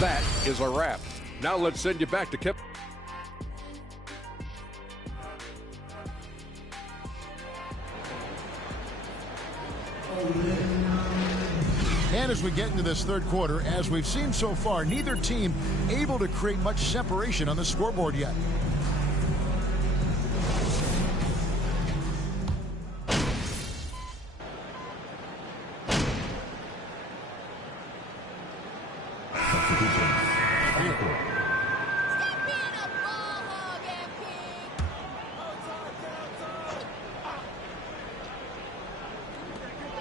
That is a wrap. Now let's send you back to Kip. And as we get into this third quarter, as we've seen so far, neither team able to create much separation on the scoreboard yet.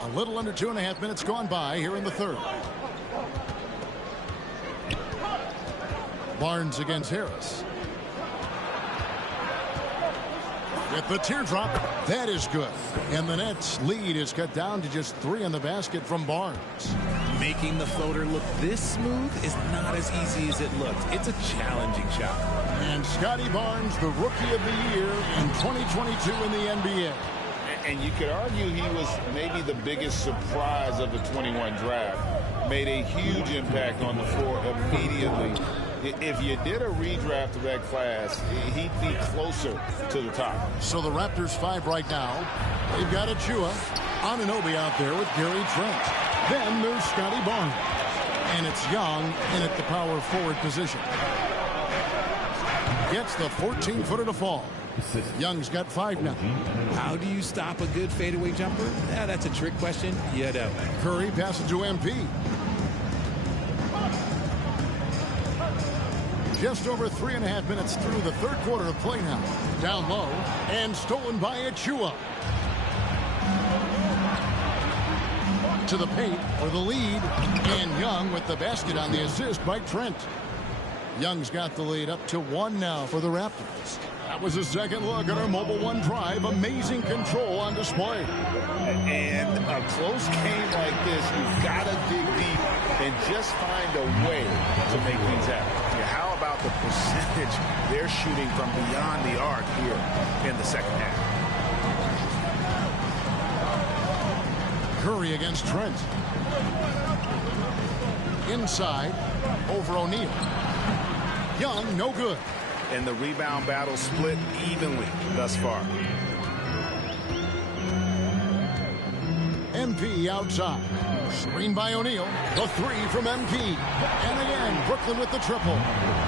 A little under 2.5 minutes gone by here in the third. Barnes against Harris. With the teardrop, that is good. And the Nets' lead is cut down to just 3 on the basket from Barnes. Making the floater look this smooth is not as easy as it looks. It's a challenging shot. And Scotty Barnes, the Rookie of the Year in 2022 in the NBA. And you could argue he was maybe the biggest surprise of the 21 draft. Made a huge impact on the floor immediately. If you did a redraft of that class, he'd be closer to the top. So the Raptors 5 right now. They've got Achua, Anunoby out there with Gary Trent. Then there's Scotty Barnes. And it's Young in at the power forward position. Gets the 14-footer to fall. Young's got 5 now. How do you stop a good fadeaway jumper? That's a trick question. You don't. Curry passes to MP. Just over 3.5 minutes through the third quarter of play now. Down low and stolen by Achua. To the paint for the lead. And Young with the basket on the assist by Trent. Young's got the lead up to 1 now for the Raptors. That was a second look at our Mobile One Drive. Amazing control on display. And a close game like this, you've got to dig deep and just find a way to make things happen. Yeah, how about the percentage they're shooting from beyond the arc here in the second half? Curry against Trent. Inside over O'Neal. Young, no good. And the rebound battle split evenly thus far. MP outside. Screen by O'Neal. The 3 from MP. And again, Brooklyn with the triple.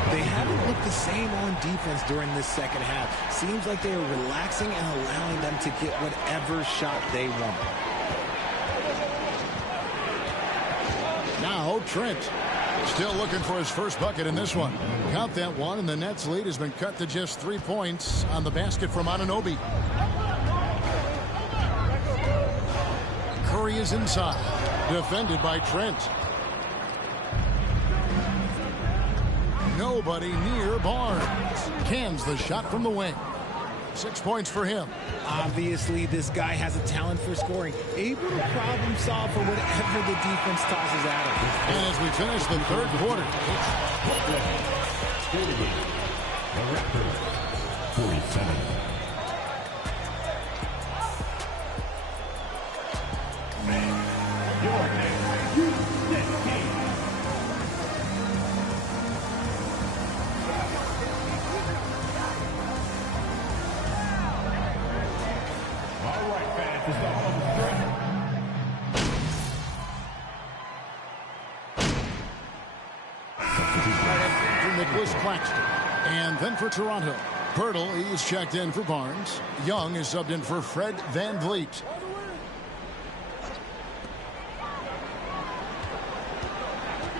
They haven't looked the same on defense during this second half. Seems like they are relaxing and allowing them to get whatever shot they want. Now Trent. Still looking for his first bucket in this one. Count that one, and the Nets' lead has been cut to just 3 points on the basket from Anunoby. Curry is inside. Defended by Trent. Nobody near Barnes. Cans the shot from the wing. 6 points for him. Obviously, this guy has a talent for scoring. Able to problem solve for whatever the defense tosses at him. And as we finish the third quarter, the Raptors 47. Nicholas Claxton. And then for Toronto, Pirtle, he's checked in for Barnes. Young is subbed in for Fred VanVleet.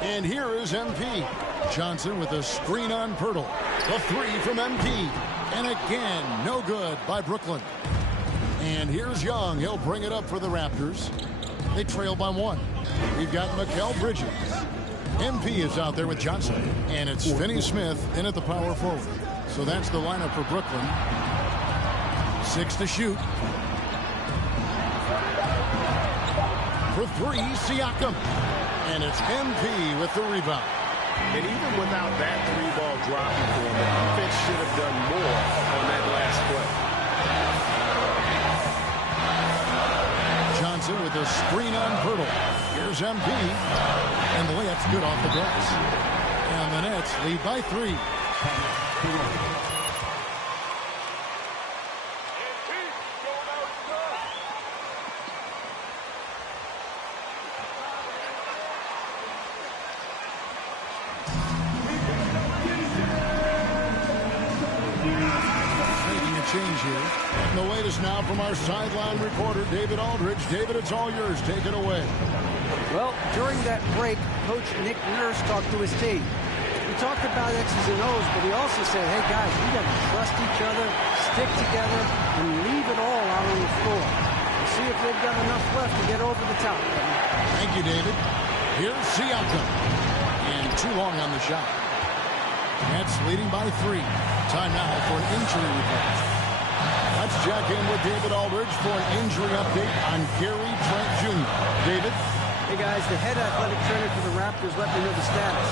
And here is MP. Johnson with a screen on Pirtle. The 3 from MP. And again, no good by Brooklyn. And here's Young. He'll bring it up for the Raptors. They trail by 1. We've got Mikal Bridges. MP is out there with Johnson. And it's Finney-Smith in at the power forward. So that's the lineup for Brooklyn. 6 to shoot. For 3, Siakam. And it's MP with the rebound. And even without that 3-ball dropping for him, the defense should have done more on that last play. Johnson with a screen on Pirtle. Here's MP. And the layup's good off the glass. And the Nets lead by 3. Change here. And the latest now from our sideline reporter, David Aldridge. David, it's all yours. Take it away. Well, during that break, Coach Nick Nurse talked to his team. He talked about X's and O's, but he also said, hey, guys, we got to trust each other, stick together, and leave it all out on the floor. We'll see if they've got enough left to get over the top. Thank you, David. Here's Siakam. And too long on the shot. Nets leading by 3. Time now for an injury report. Let's check in with David Aldridge for an injury update on Gary Trent Jr. David? Hey, guys, the head athletic trainer for the Raptors let me know the status.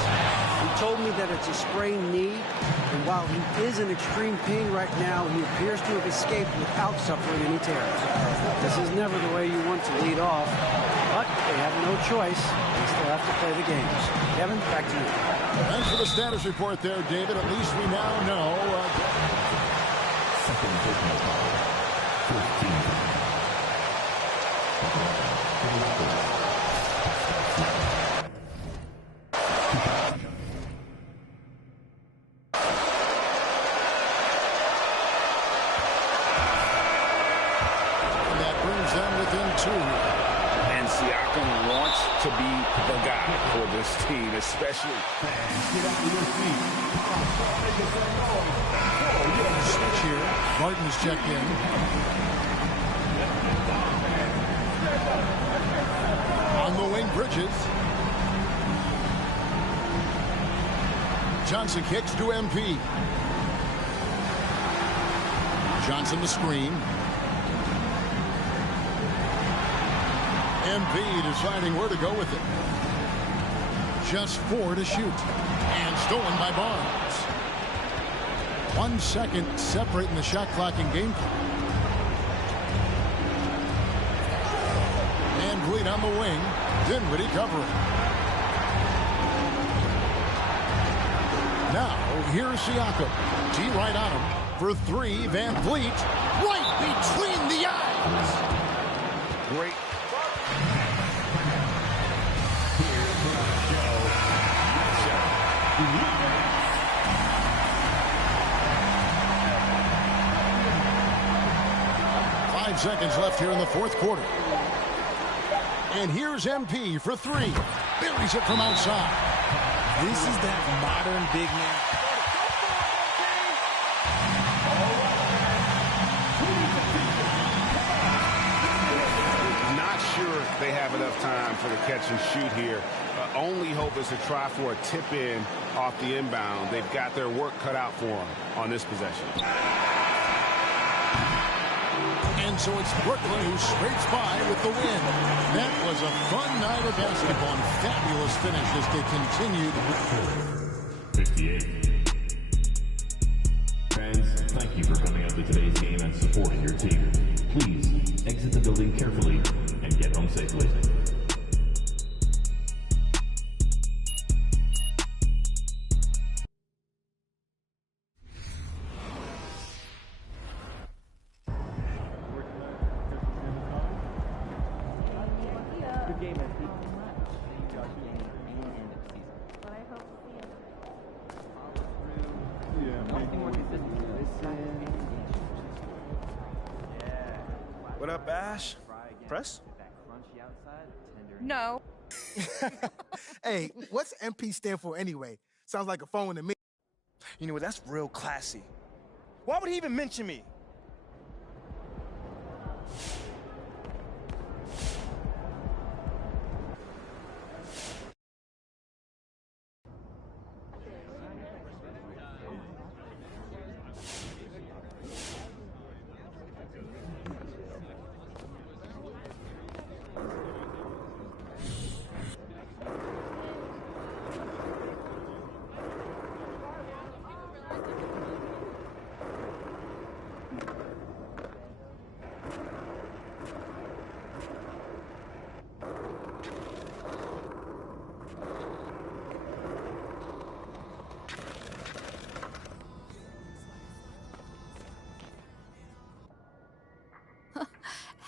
He told me that it's a sprained knee, and while he is in extreme pain right now, he appears to have escaped without suffering any tears. This is never the way you want to lead off, but they have no choice. They still have to play the games. Kevin, back to you. Thanks for the status report there, David. At least we now know. Second personal foul. 15. And that brings them within 2. And Siakam wants to be the guy for this team, especially. Get out of your feet. Switch here. Martin's checked in. On the wing, Bridges. Johnson kicks to MP. Johnson the screen. MP deciding where to go with it. Just 4 to shoot. And stolen by Barnes. 1 second separating the shot clock and game clock. And Vliet on the wing. Dinwiddie covering. Now, here's Siakam. T right on him. For 3, Van Vliet. Right between the eyes. Great. Seconds left here in the 4th quarter. And here's MP for 3. Buries it from outside. This is that modern big man. Not sure they have enough time for the catch and shoot here. Only hope is to try for a tip in off the inbound. They've got their work cut out for them on this possession. And so it's Brooklyn who scrapes by with the win. That was a fun night of basketball and fabulous finish as they continued. 58. Fans, thank you for coming out to today's game and supporting your team. Please exit the building carefully and get home safely. What up, Ash? Press? No. Hey, what's MP stand for anyway? Sounds like a phone to me. You know what? That's real classy. Why would he even mention me?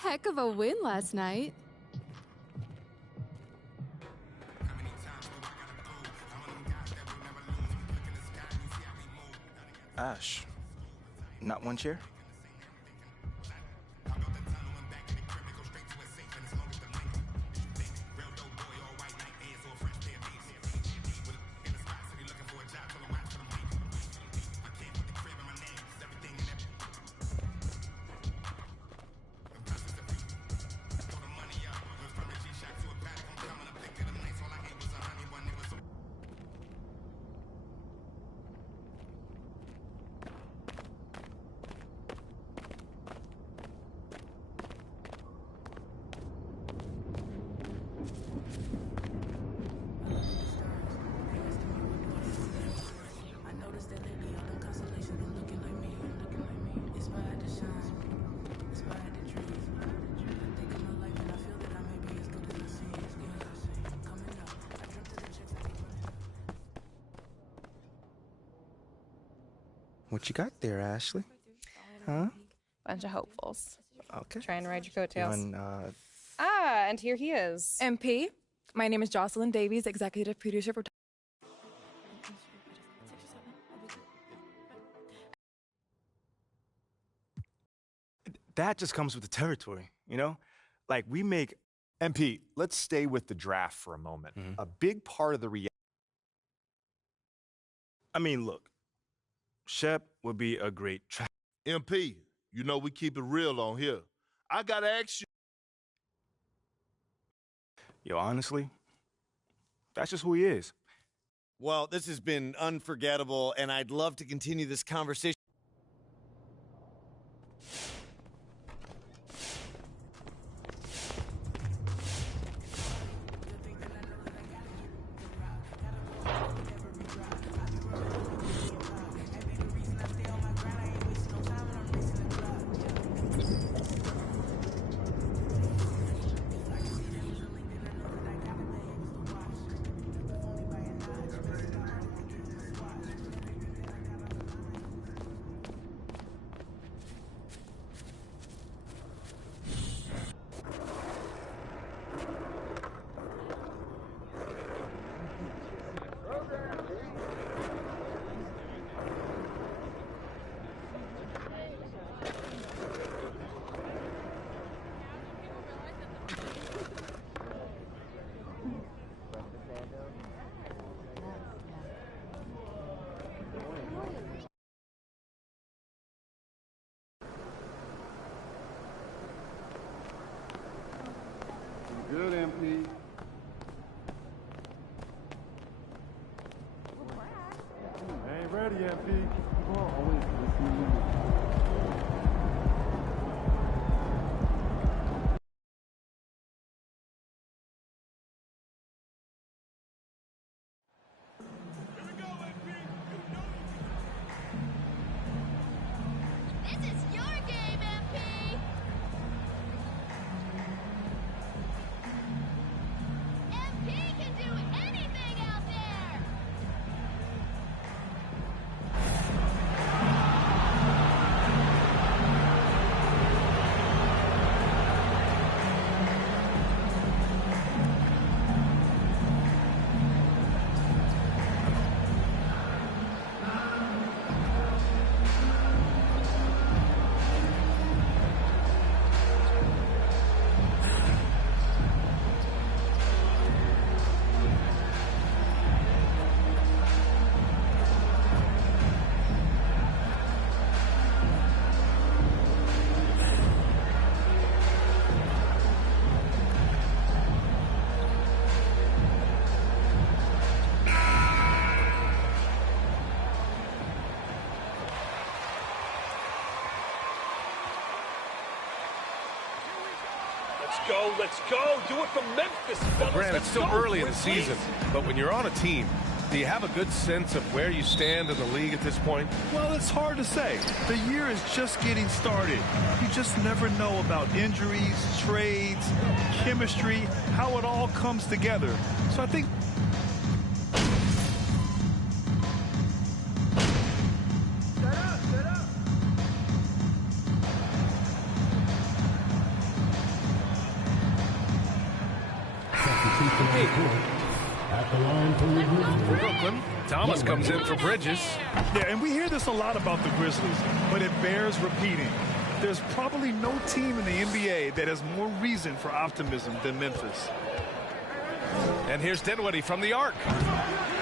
heck of a win last night. Ash, not one chair? What you got there, Ashley? Huh? Bunch of hopefuls. Okay. Trying to ride your coattails. Feeling, And here he is. MP, my name is Jocelyn Davies, executive producer for... That just comes with the territory, you know? Like, we make... MP, let's stay with the draft for a moment. A big part of the I mean, look. Shep would be a great track. MP, you know we keep it real on here. I gotta ask you. Yo, honestly, that's just who he is. Well, this has been unforgettable, and I'd love to continue this conversation. Good, MP. I ain't ready, MP. Come on. This is your game, MP! MP can do anything out there! Let's go. Do it from Memphis. Well, Grant, it's still early in the season, but when you're on a team, do you have a good sense of where you stand in the league at this point? Well, it's hard to say. The year is just getting started. You just never know about injuries, trades, chemistry, how it all comes together. So I think For Brooklyn, Thomas comes in for Bridges. Yeah, and we hear this a lot about the Grizzlies, but it bears repeating. There's probably no team in the NBA that has more reason for optimism than Memphis. And here's Dinwiddie from the arc.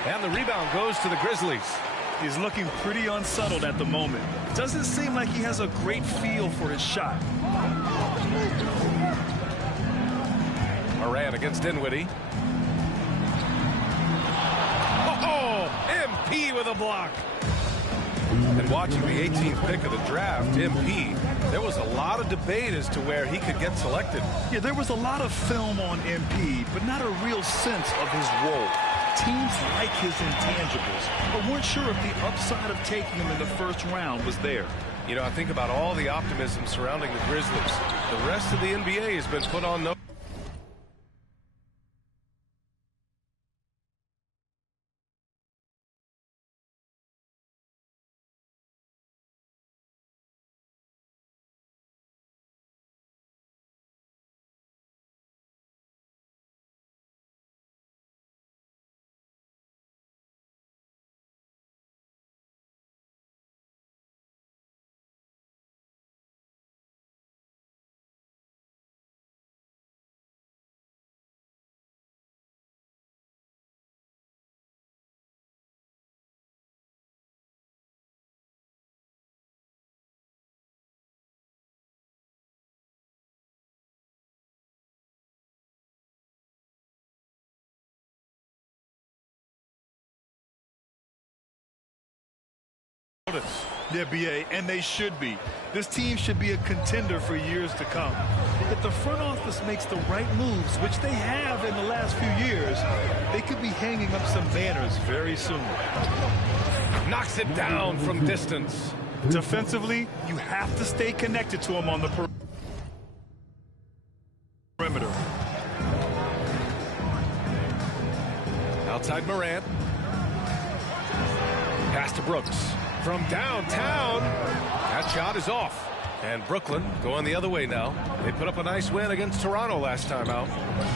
And the rebound goes to the Grizzlies. He's looking pretty unsettled at the moment. Doesn't seem like he has a great feel for his shot. Moran against Dinwiddie. Oh, MP with a block. And watching the 18th pick of the draft, MP, there was a lot of debate as to where he could get selected. Yeah, there was a lot of film on MP, but not a real sense of his role. Teams like his intangibles, but weren't sure if the upside of taking him in the first round was there. You know, I think about all the optimism surrounding the Grizzlies. The rest of the NBA has been put on notice. Yeah, BA, and they should be. This team should be a contender for years to come. If the front office makes the right moves, which they have in the last few years, they could be hanging up some banners very soon. Knocks it down from distance. Defensively, you have to stay connected to him on the perimeter. Outside Morant. Pass to Brooks. From downtown, that shot is off. And Brooklyn going the other way now. They put up a nice win against Toronto last time out.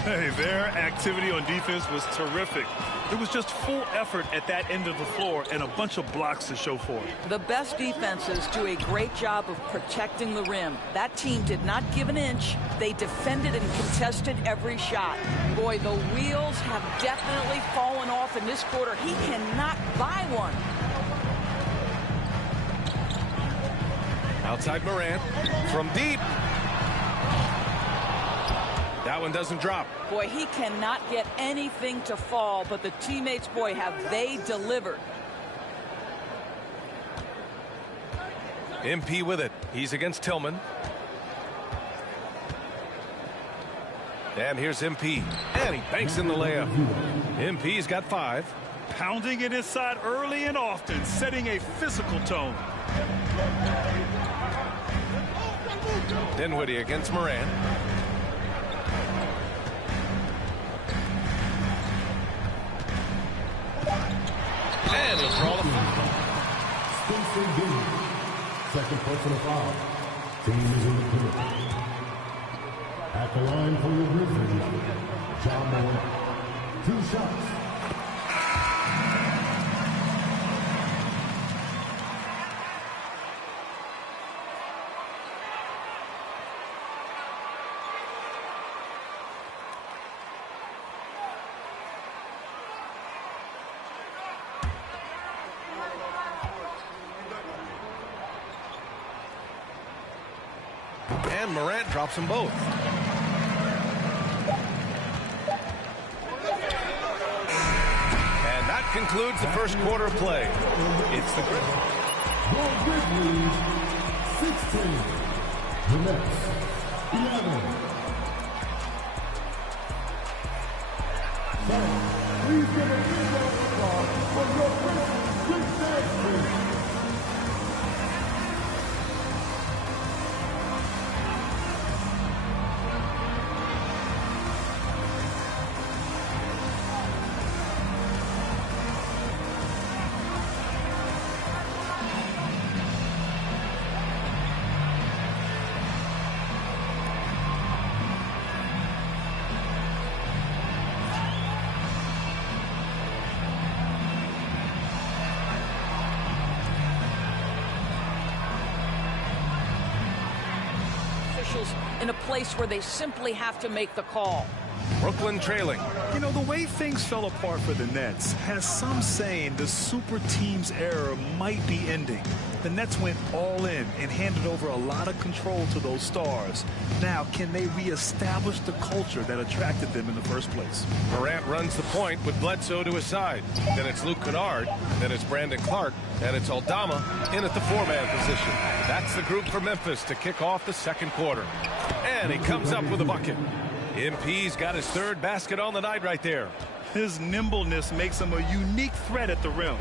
Hey, their activity on defense was terrific. It was just full effort at that end of the floor and a bunch of blocks to show for it. The best defenses do a great job of protecting the rim. That team did not give an inch. They defended and contested every shot. Boy, the wheels have definitely fallen off in this quarter. He cannot buy one. Outside Morant from deep. That one doesn't drop. Boy, he cannot get anything to fall, but the teammates, boy, have they delivered. MP with it. He's against Tillman. And here's MP. And he banks in the layup. MP's got 5. Pounding it inside early and often, setting a physical tone. Dinwiddie against Moran. And he'll draw the foul. Spencer Dinwiddie, second personal foul. Team is in the clear. At the line for the Grizzlies, John Moran. 2 shots. And Morant drops them both. And that concludes the first quarter of play. It's the Grizzlies. Your Grizzlies, 16. The Nets, 11. So, please give a big round of applause for your Grizzlies Big Dance. officials in a place where they simply have to make the call. Brooklyn trailing. You know, the way things fell apart for the Nets has some saying the super team's era might be ending. The Nets went all in and handed over a lot of control to those stars. Now, can they reestablish the culture that attracted them in the first place? Morant runs the point with Bledsoe to his side. Then it's Luke Kennard. Then it's Brandon Clark. And it's Aldama in at the four-man position. That's the group for Memphis to kick off the second quarter. And he comes up with a bucket. MP's got his third basket on the night right there. His nimbleness makes him a unique threat at the rim.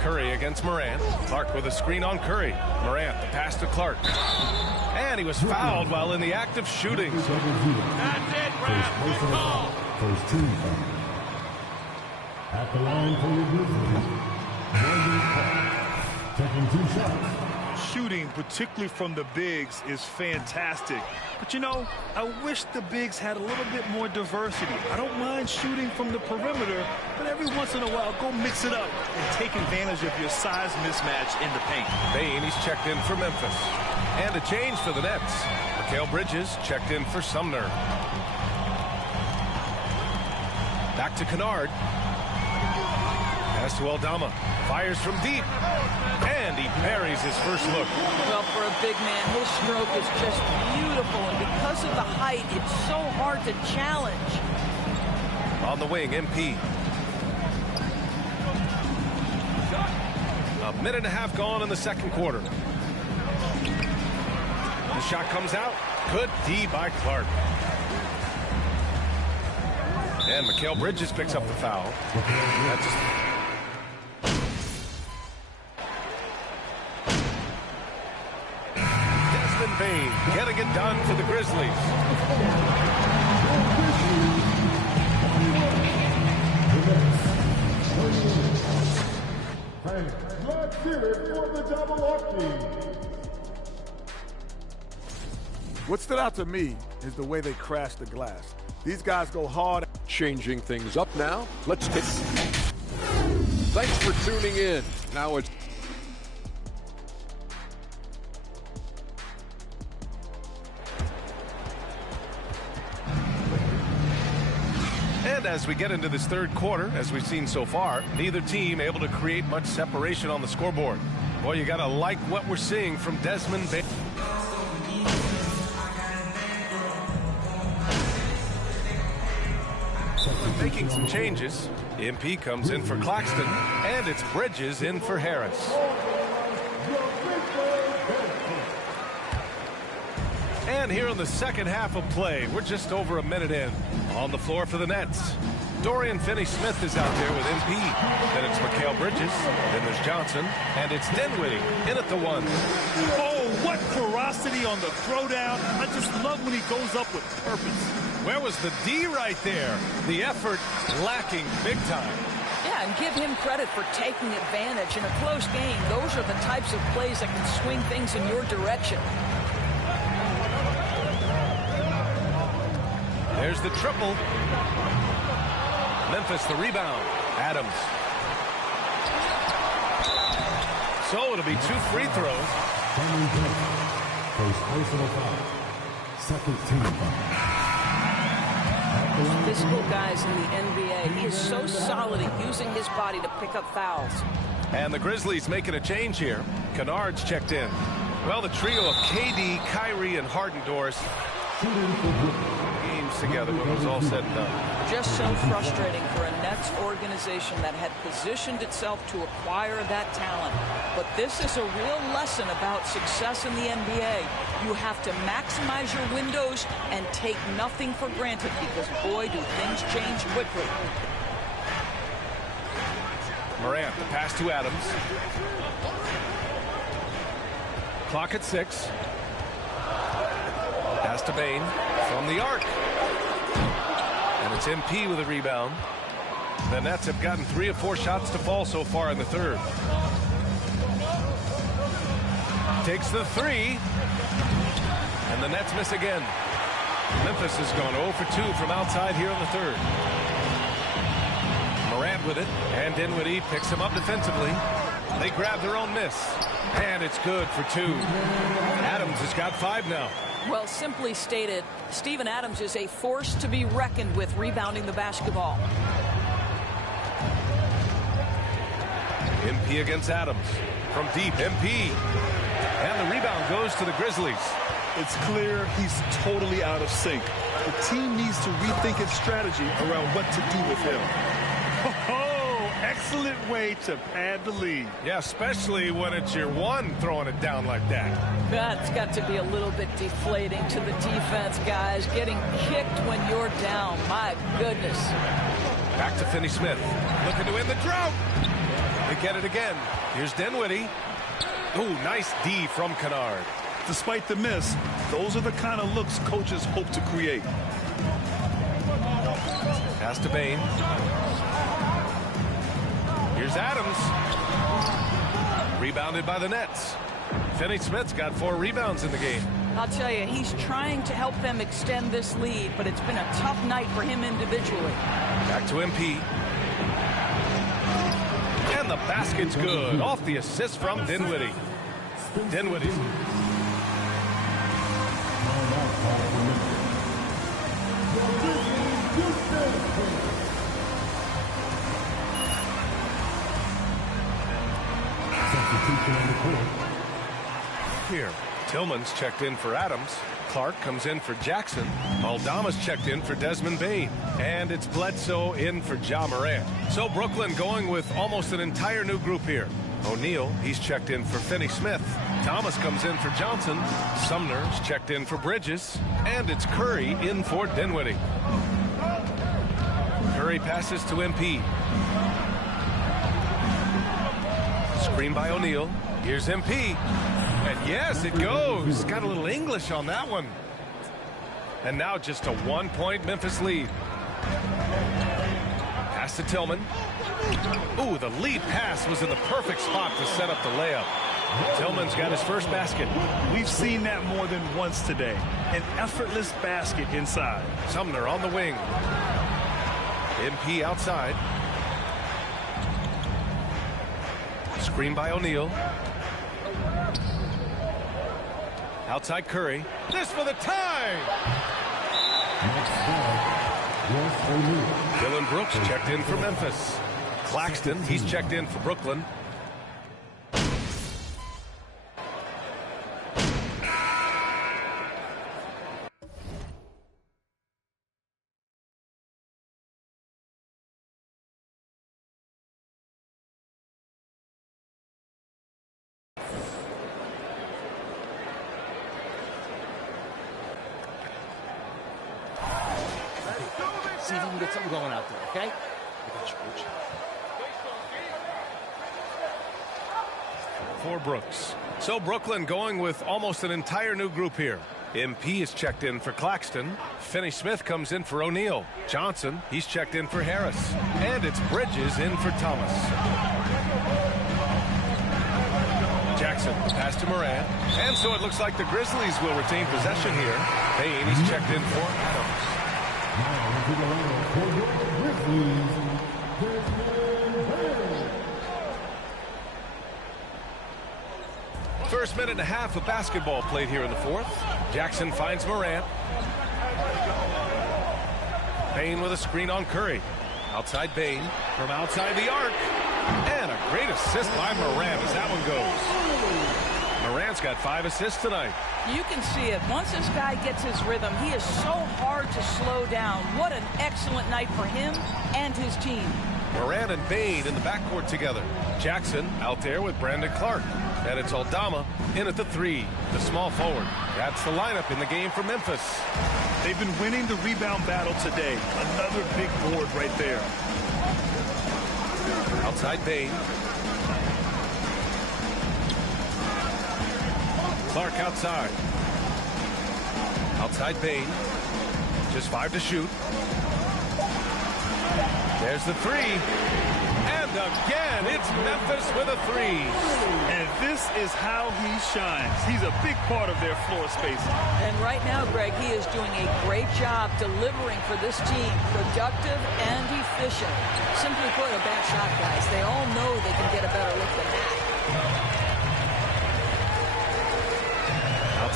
Curry against Morant. Clark with a screen on Curry. Morant, the pass to Clark. And he was fouled while in the act of shooting. That's it, Brad. Good call. First team foul. At the line for your Grizzlies, Brandon Clark, taking 2 shots. Shooting, particularly from the bigs, is fantastic. But, you know, I wish the bigs had a little bit more diversity. I don't mind shooting from the perimeter, but every once in a while, go mix it up and take advantage of your size mismatch in the paint. Bane, he's checked in for Memphis. And a change for the Nets. Mikal Bridges checked in for Sumner. Back to Kennard. Pass to Aldama. Fires from deep. And he parries his first look. Well, for a big man, his stroke is just beautiful. And because of the height, it's so hard to challenge. On the wing, MP. A minute and a half gone in the second quarter. The shot comes out. Good D by Clark. And Mikal Bridges picks up the foul. That's Desmond Bane getting it done for the Grizzlies. And let's hear it for the Double Up team. What stood out to me is the way they crashed the glass. These guys go hard. Changing things up now. Let's take. Thanks for tuning in. Now it's. And as we get into this third quarter, as we've seen so far, neither team able to create much separation on the scoreboard. Boy, you got to like what we're seeing from Desmond Bane. Making some changes. MP comes in for Claxton, and it's Bridges in for Harris. And here in the second half of play, we're just over a minute in. On the floor for the Nets, Dorian Finney-Smith is out there with MP. Then it's Mikal Bridges. Then there's Johnson. And it's Dinwiddie in at the one. Oh, what ferocity on the throwdown. I just love when he goes up with purpose. Where was the D right there? The effort lacking big time. Yeah, and give him credit for taking advantage in a close game. Those are the types of plays that can swing things in your direction. There's the triple. Memphis the rebound. Adams. So it'll be 2 free throws. First personal foul. Second team foul. Physical guys in the NBA. He is so solid at using his body to pick up fouls. And the Grizzlies making a change here. Kennard's checked in. Well, the trio of KD, Kyrie, and Harden-Doris games together when it was all said and done. Just so frustrating for a Nets organization that had positioned itself to acquire that talent. But this is a real lesson about success in the NBA. You have to maximize your windows and take nothing for granted because, boy, do things change quickly. Morant, the pass to Adams. Clock at 6. Pass to Bane from the arc. And it's MP with a rebound. The Nets have gotten 3 of 4 shots to fall so far in the third. Takes the 3. And the Nets miss again. Memphis has gone 0 for 2 from outside here in the third. Morant with it. And Dinwiddie picks him up defensively. They grab their own miss. And it's good for 2. Adams has got 5 now. Well, simply stated, Steven Adams is a force to be reckoned with rebounding the basketball. MP against Adams. From deep, MP. And the rebound goes to the Grizzlies. It's clear he's totally out of sync. The team needs to rethink its strategy around what to do with him. Oh, excellent way to pad the lead. Yeah, especially when it's your one throwing it down like that. That's got to be a little bit deflating to the defense, guys. Getting kicked when you're down. My goodness. Back to Finney-Smith. Looking to win the drought. They get it again. Here's Dinwiddie. Ooh, nice D from Kennard. Despite the miss, those are the kind of looks coaches hope to create. Pass to Bane. Here's Adams. Rebounded by the Nets. Finney-Smith's got 4 rebounds in the game. I'll tell you, he's trying to help them extend this lead, but it's been a tough night for him individually. Back to MP. And the basket's good. Off the assist from Dinwiddie. Dinwiddie. Here, Tillman's checked in for Adams. Clark comes in for Jackson. Aldama's checked in for Desmond Bane. And it's Bledsoe in for Ja Morant. So Brooklyn going with almost an entire new group here. O'Neal, he's checked in for Finney-Smith. Thomas comes in for Johnson. Sumner's checked in for Bridges. And it's Curry in for Dinwiddie. Curry passes to MP. Screen by O'Neal. Here's MP. And yes, it goes. Got a little English on that one. And now just a 1-point Memphis lead. Pass to Tillman. Ooh, the lead pass was in the perfect spot to set up the layup. Tillman's got his first basket. We've seen that more than once today. An effortless basket inside. Sumner on the wing. MP outside. Screen by O'Neal. Outside Curry. This for the tie! Dillon Brooks checked in for Memphis. Claxton, he's checked in for Brooklyn. See if you can get something going out there, okay? For Brooks. So Brooklyn going with almost an entire new group here. MP is checked in for Claxton. Finney-Smith comes in for O'Neal. Johnson, he's checked in for Harris. And it's Bridges in for Thomas. Jackson, pass to Morant. And so it looks like the Grizzlies will retain possession here. Bane, he's checked in for Adams. First minute and a half of basketball played here in the fourth. Jackson finds Morant. Bane with a screen on Curry. Outside Bane from outside the arc. And a great assist by Morant as that one goes. Morant's got 5 assists tonight. You can see it. Once this guy gets his rhythm, he is so hard to slow down. What an excellent night for him and his team. Morant and Bane in the backcourt together. Jackson out there with Brandon Clark. And it's Aldama in at the 3, the small forward. That's the lineup in the game for Memphis. They've been winning the rebound battle today. Another big board right there. Outside Bane. Clark outside. Outside Bane. Just 5 to shoot. There's the 3. And again, it's Memphis with a 3. And this is how he shines. He's a big part of their floor space. And right now, Greg, he is doing a great job delivering for this team. Productive and efficient. Simply put, a bad shot, guys. They all know they can get a better look than that.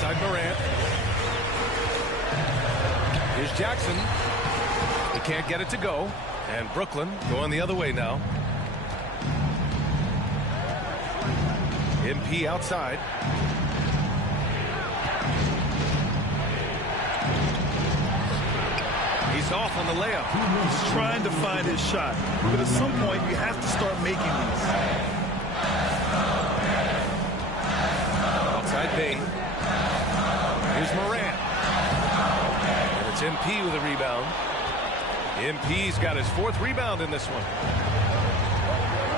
Outside Morant. Here's Jackson. He can't get it to go. And Brooklyn going the other way now. MP outside. He's off on the layup. He's trying to find his shot, but at some point you have to start making these. Outside Bane. Here's Morant. And it's MP with a rebound. MP's got his 4th rebound in this one.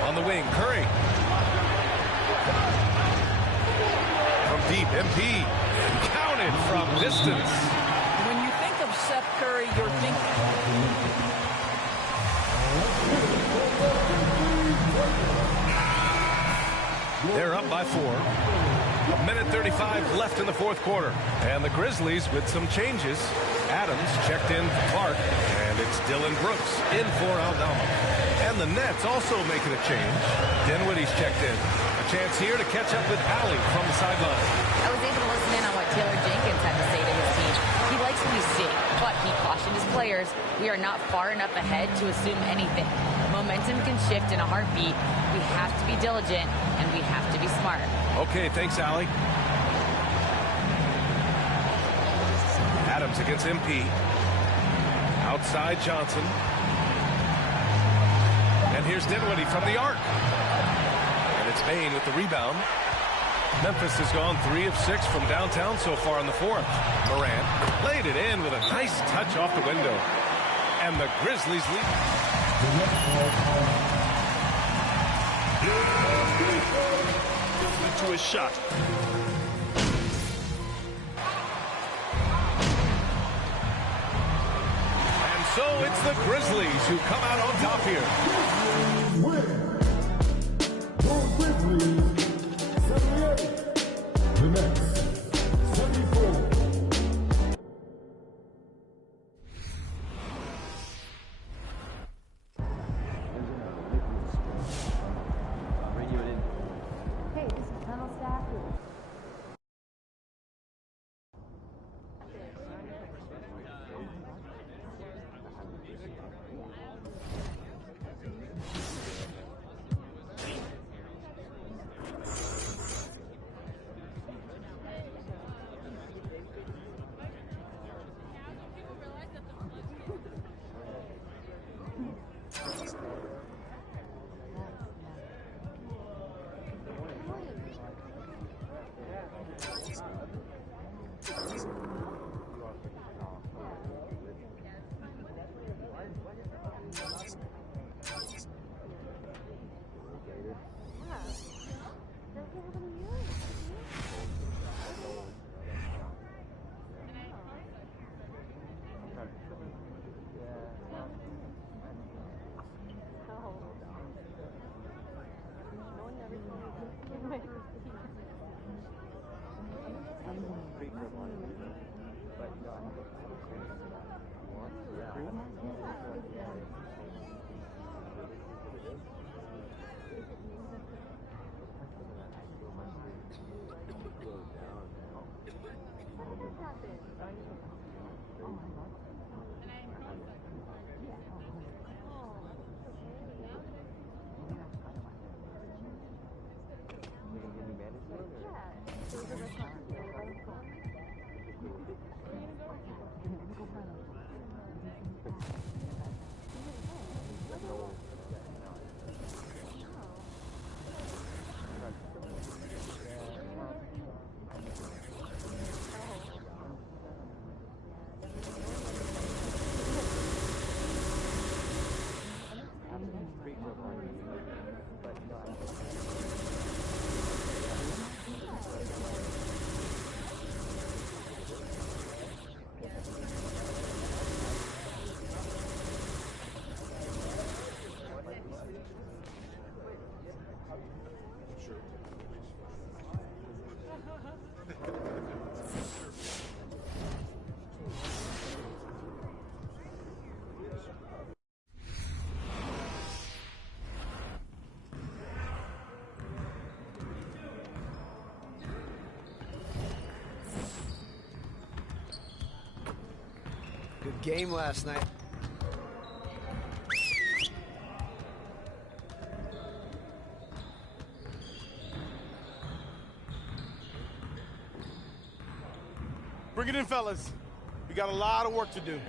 On the wing, Curry. From deep, MP. Counted from distance. When you think of Seth Curry, you're thinking. They're up by 4. 1:35 left in the 4th quarter. And the Grizzlies with some changes. Adams checked in for Clark. And it's Dylan Brooks in for Aldama. And the Nets also making a change. Dinwiddie's checked in. A chance here to catch up with Allie from the sideline. I was able to listen in on what Taylor Jenkins had to say to his team. He likes what he's seeing, but he cautioned his players, we are not far enough ahead to assume anything. Momentum can shift in a heartbeat. We have to be diligent, and we have to be smart. Okay, thanks, Allie. Adams against MP. Outside Johnson. And here's Dinwiddie from the arc. And it's Bane with the rebound. Memphis has gone 3 of 6 from downtown so far in the 4th. Morant laid it in with a nice touch off the window. And the Grizzlies lead. Into his shot. And so it's the Grizzlies who come out on top here. The Nets, 74. Hey, this is Tunnel Staff. game last night. Bring it in, fellas. We got a lot of work to do.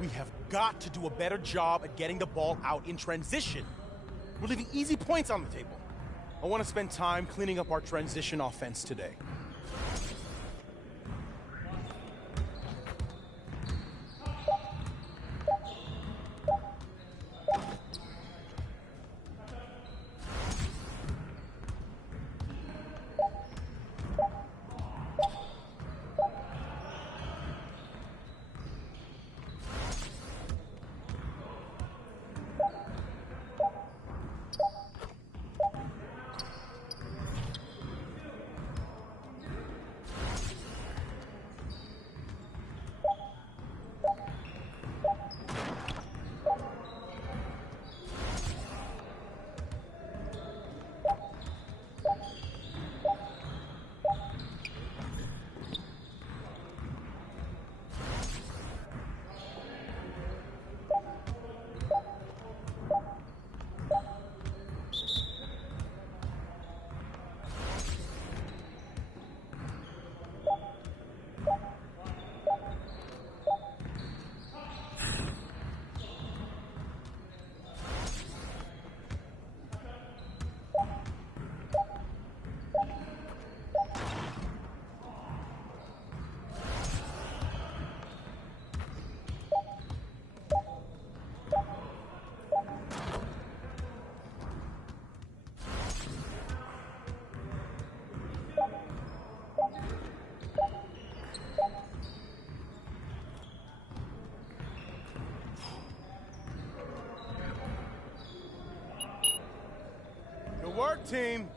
We have got to do a better job at getting the ball out in transition. We're leaving easy points on the table. I want to spend time cleaning up our transition offense today. Good work, team.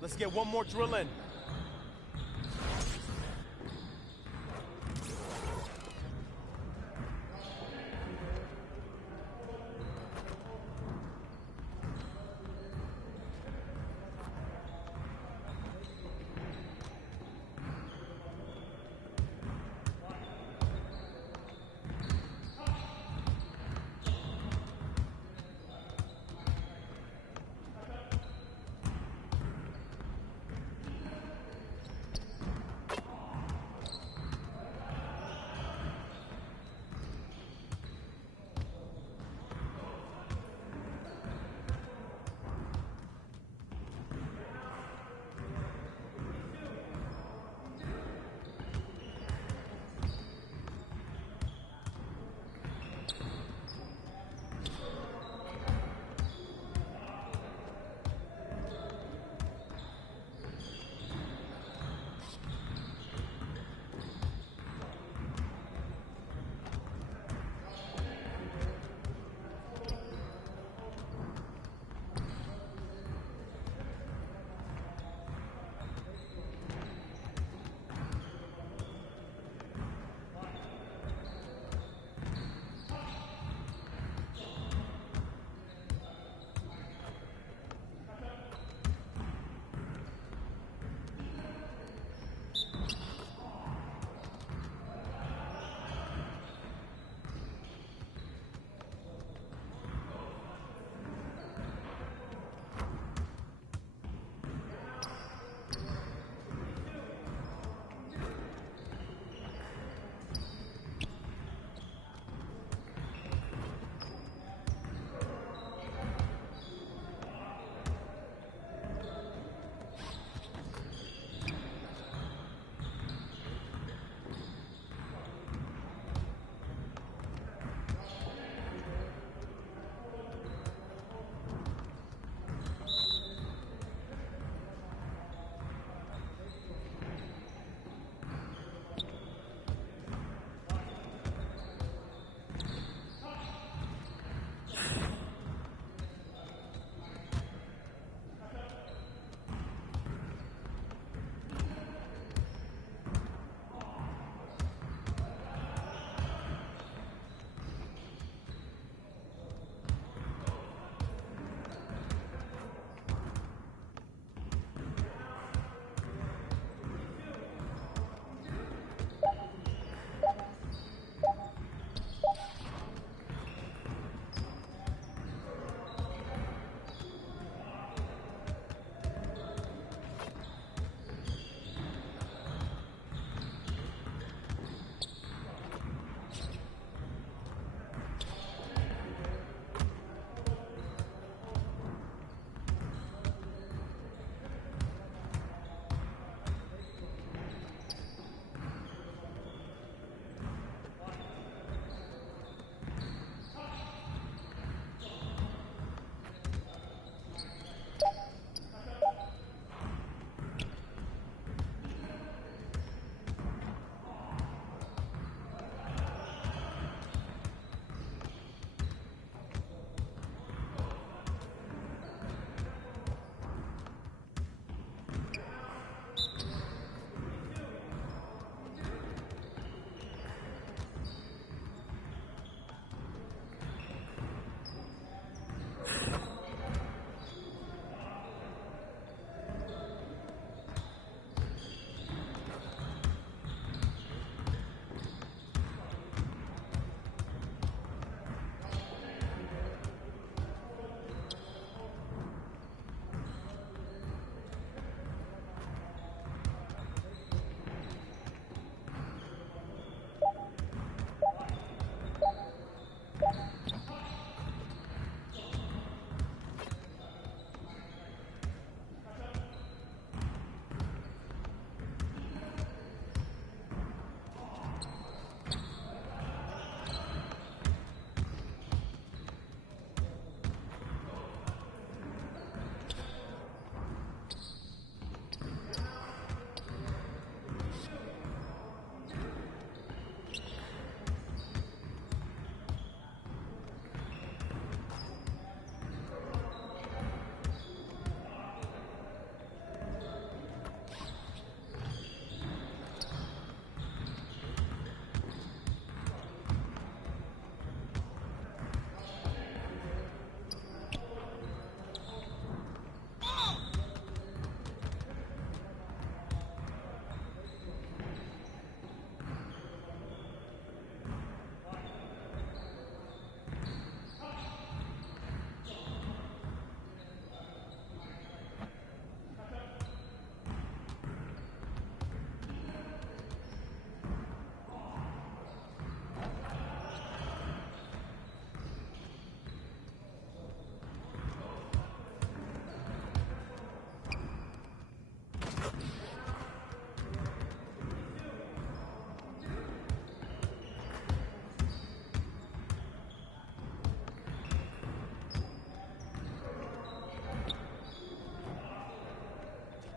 Let's get one more drill in.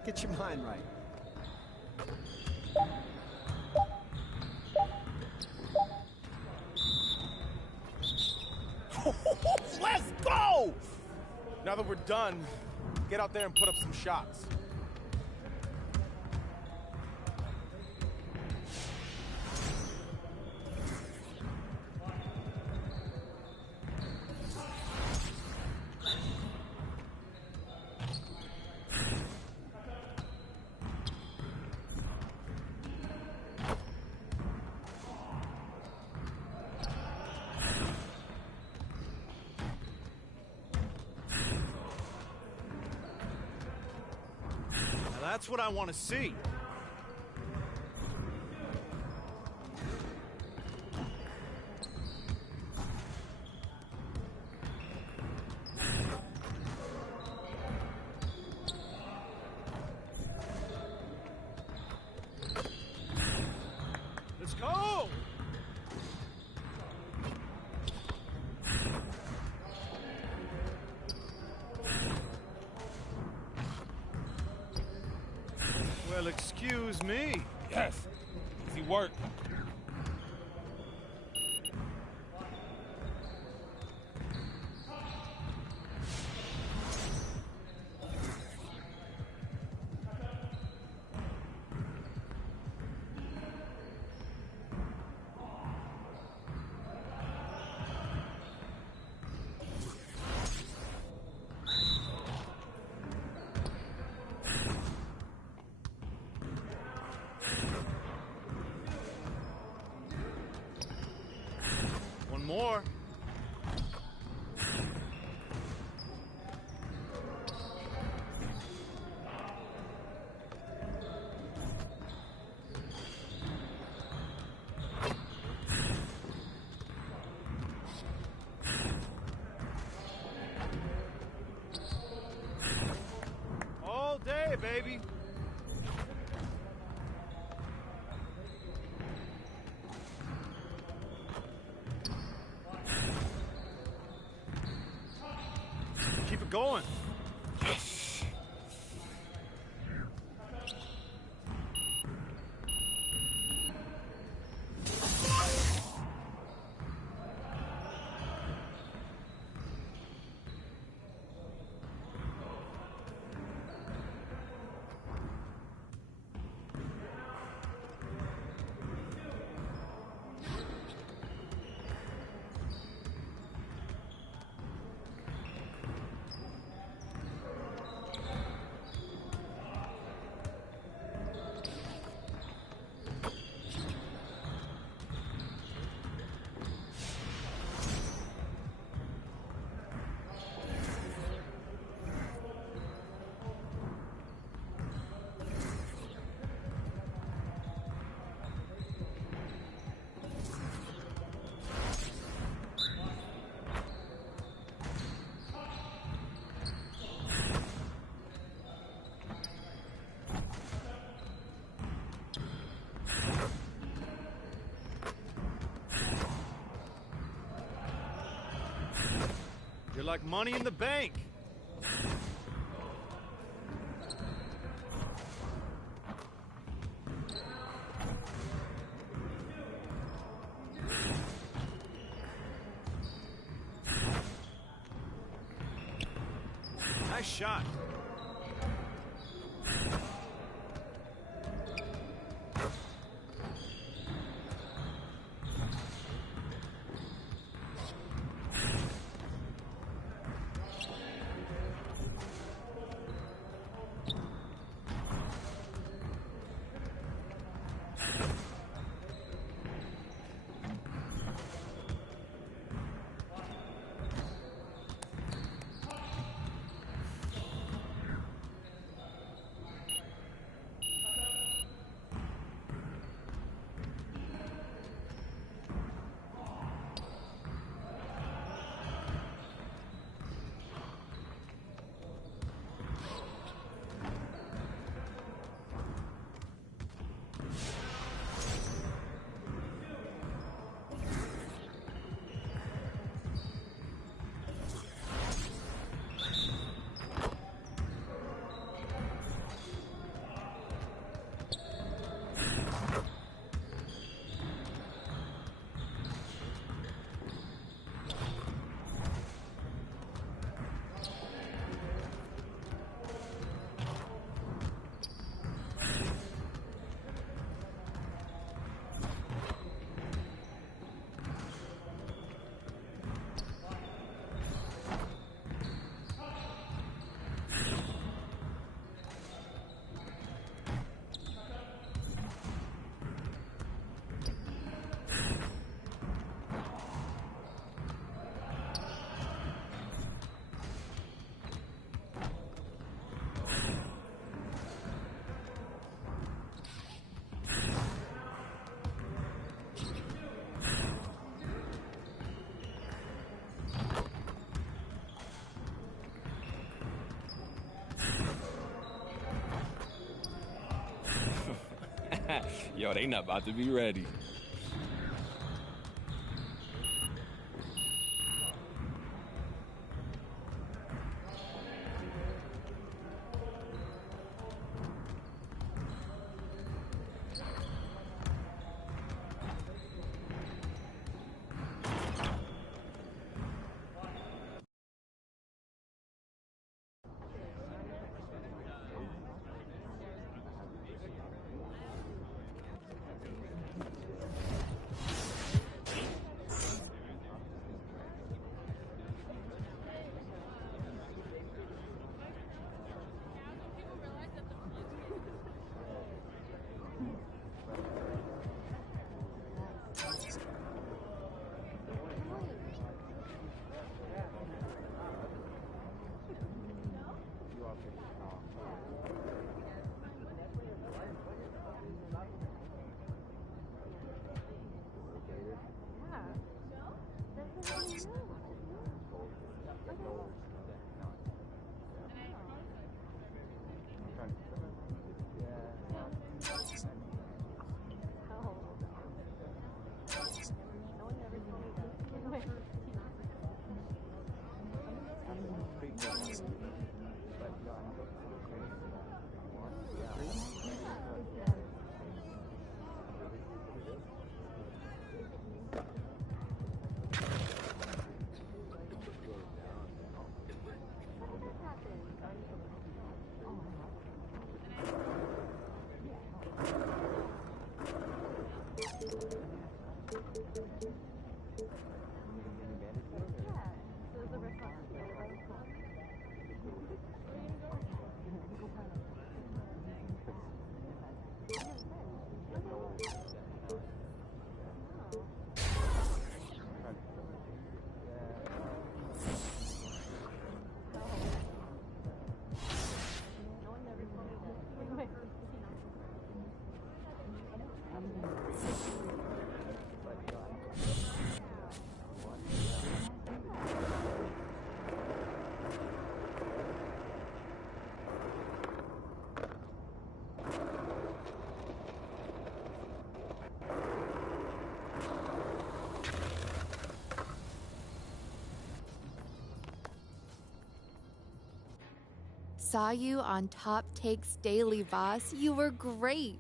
Get your mind right. Let's go! Now that we're done, get out there and put up some shots. That's what I want to see. Let's go! Well, excuse me. Yes. Easy work. More. All day, baby. Keep it going. Yes. You're like money in the bank. Nice shot. Yo, they not about to be ready. Saw you on Top Takes Daily, Voss. You were great.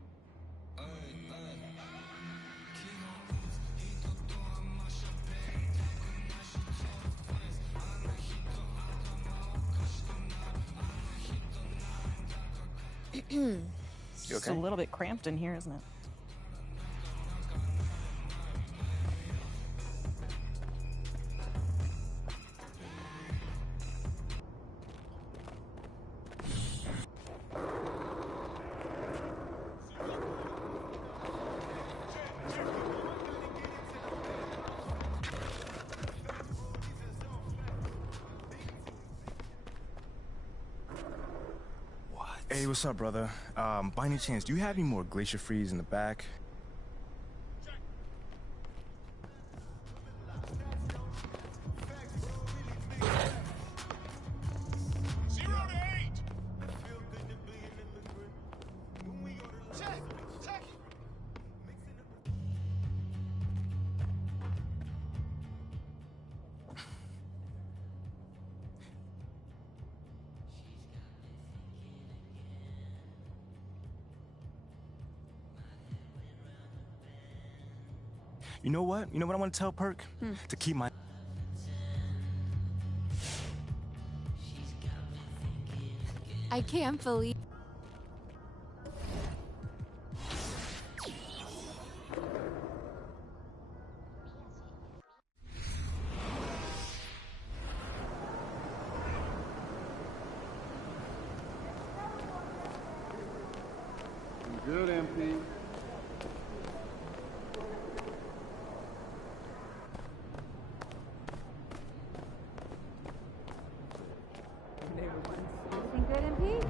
It's a little bit cramped in here, isn't it? Hey, what's up, brother? By any chance, do you have any more Glacier Freeze in the back? You know what? You know what I want to tell Perk? To keep my... I can't believe... Good, MP. Everything good, MP?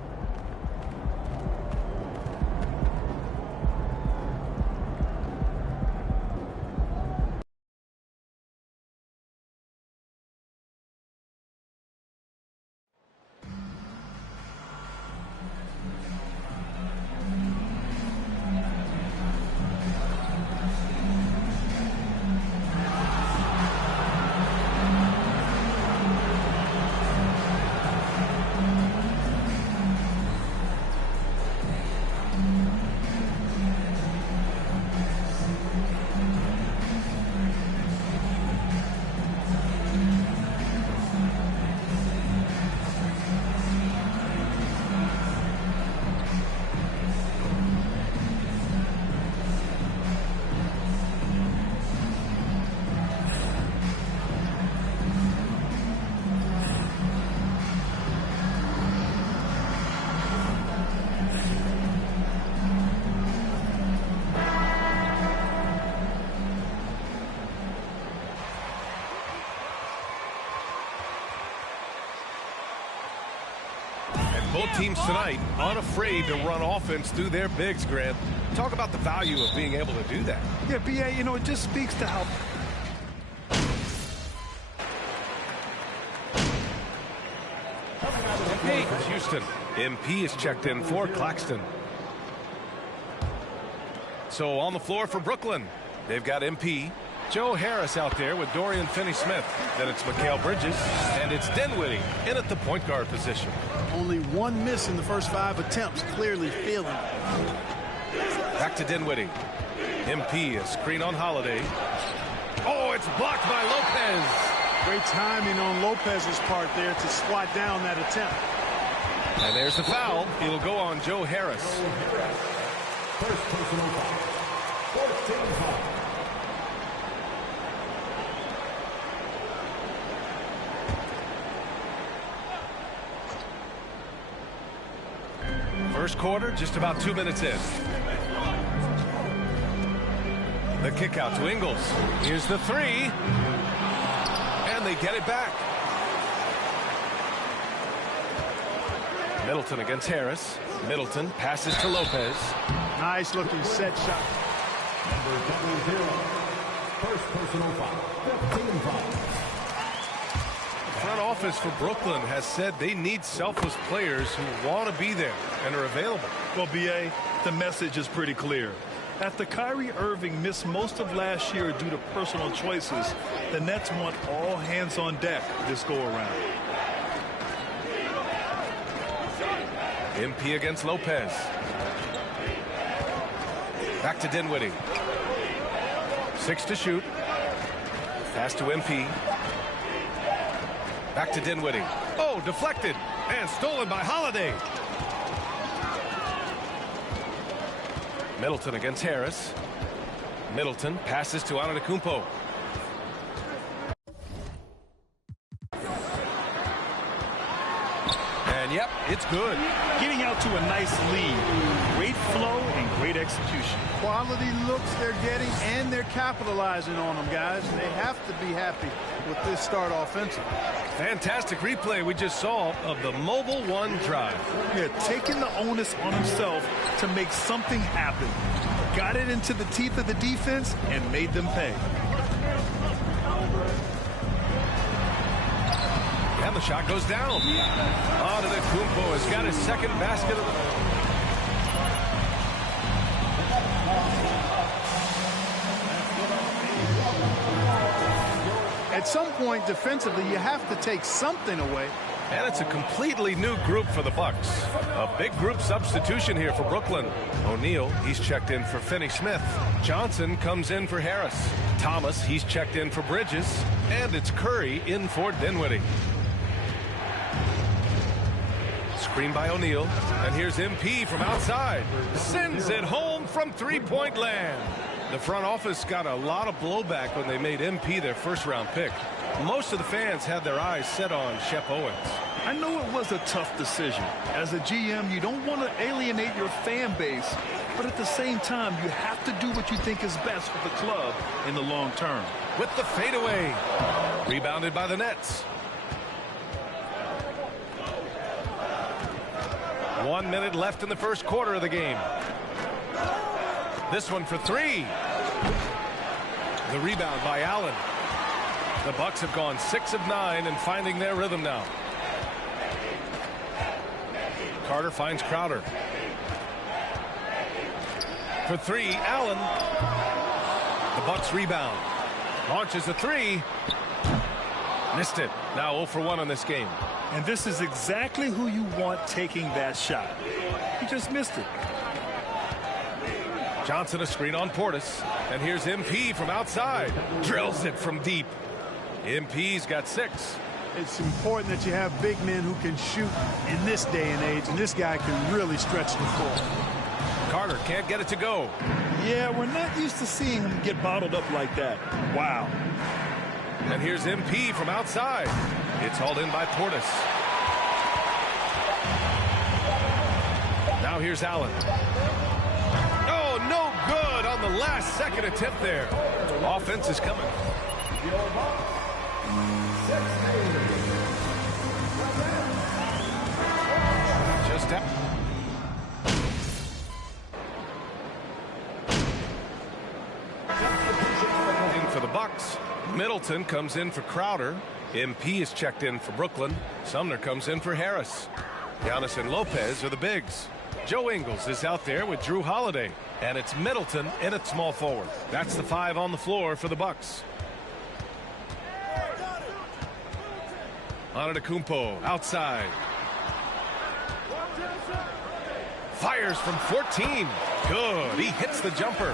Both teams tonight unafraid to run offense through their bigs, Grant. Talk about the value of being able to do that. Yeah, B.A., you know, it just speaks to how... Houston. MP is checked in for Claxton. So on the floor for Brooklyn, they've got MP. Joe Harris out there with Dorian Finney-Smith. Then it's Mikal Bridges, and it's Dinwiddie in at the point guard position. Only one miss in the first 5 attempts, clearly feeling it. Back to Dinwiddie. MP, a screen on Holiday. Oh, it's blocked by Lopez. Great timing on Lopez's part there to swat down that attempt. And there's the foul. It'll go on Joe Harris. First personal foul. 14 foul. First quarter, just about 2 minutes in. The kick out to Ingles. Here's the three. And they get it back. Middleton against Harris. Middleton passes to Lopez. Nice looking set shot. Number 0. First personal foul. 15 fouls. The front office for Brooklyn has said they need selfless players who want to be there and are available. Well, B.A., the message is pretty clear. After Kyrie Irving missed most of last year due to personal choices, the Nets want all hands on deck this go-around. MP against Lopez. Back to Dinwiddie. 6 to shoot. Pass to MP. Back to Dinwiddie. Oh, deflected and stolen by Holiday. Middleton against Harris. Middleton passes to Antetokounmpo. And yep, it's good. Getting out to a nice lead. Great flow and great execution. Quality looks they're getting, and they're capitalizing on them, guys. They have to be happy with this start offensively. Fantastic replay we just saw of the Mobile One drive. Yeah, taking the onus on himself to make something happen. Got it into the teeth of the defense and made them pay. And the shot goes down. Antetokounmpo has got his second basket of the... At some point defensively, you have to take something away. And it's a completely new group for the Bucks. A big group substitution here for Brooklyn. O'Neal, he's checked in for Finney-Smith. Johnson comes in for Harris. Thomas, he's checked in for Bridges. And it's Curry in for Dinwiddie. Screen by O'Neal. And here's MP from outside. Sends it home from three-point land. The front office got a lot of blowback when they made MP their first-round pick. Most of the fans had their eyes set on Shep Owens. I know it was a tough decision. As a GM, you don't want to alienate your fan base, but at the same time, you have to do what you think is best for the club in the long term. With the fadeaway. Rebounded by the Nets. 1 minute left in the first quarter of the game. This one for three. The rebound by Allen. The Bucks have gone 6 of 9 and finding their rhythm now. Carter finds Crowder. For three, Allen. The Bucks rebound. Launches a three. Missed it. Now 0 for 1 on this game. And this is exactly who you want taking that shot. He just missed it. Johnson a screen on Portis. And here's MP from outside. Drills it from deep. MP's got 6. It's important that you have big men who can shoot in this day and age, and this guy can really stretch the floor. Carter can't get it to go. Yeah, we're not used to seeing him get bottled up like that. Wow. And here's MP from outside. It's hauled in by Portis. Now here's Allen. Oh, no good on the last second attempt there. Offense is coming. Middleton comes in for Crowder. MP is checked in for Brooklyn. Sumner comes in for Harris. Giannis and Lopez are the bigs. Joe Ingles is out there with Drew Holiday. And it's Middleton in at small forward. That's the 5 on the floor for the Bucks. Antetokounmpo outside. Fires from 14. Good. He hits the jumper.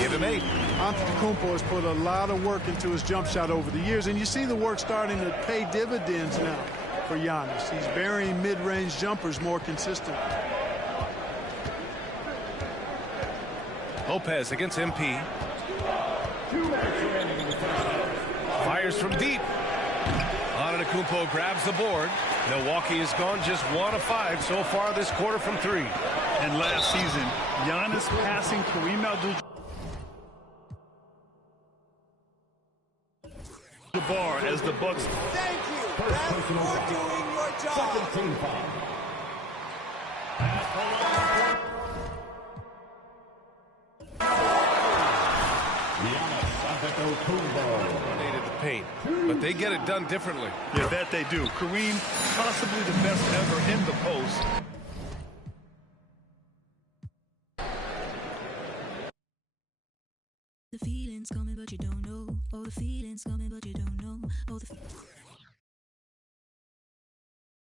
Give him 8. Antetokounmpo has put a lot of work into his jump shot over the years, and you see the work starting to pay dividends now for Giannis. He's burying mid-range jumpers more consistent. Lopez against MP. Fires from deep. Antetokounmpo grabs the board. Milwaukee has gone just 1 of 5 so far this quarter from 3. And last season, Giannis passing Kareem Abdul-Jabbar as the Bucks. Thank you, Ref, for doing your job. Second team foul. Dominated the paint, but they get it done differently. Yeah, that they do. Kareem, possibly the best ever in the post. The feeling's coming, but you don't know. Oh, the feeling's coming, but you don't know. Oh, the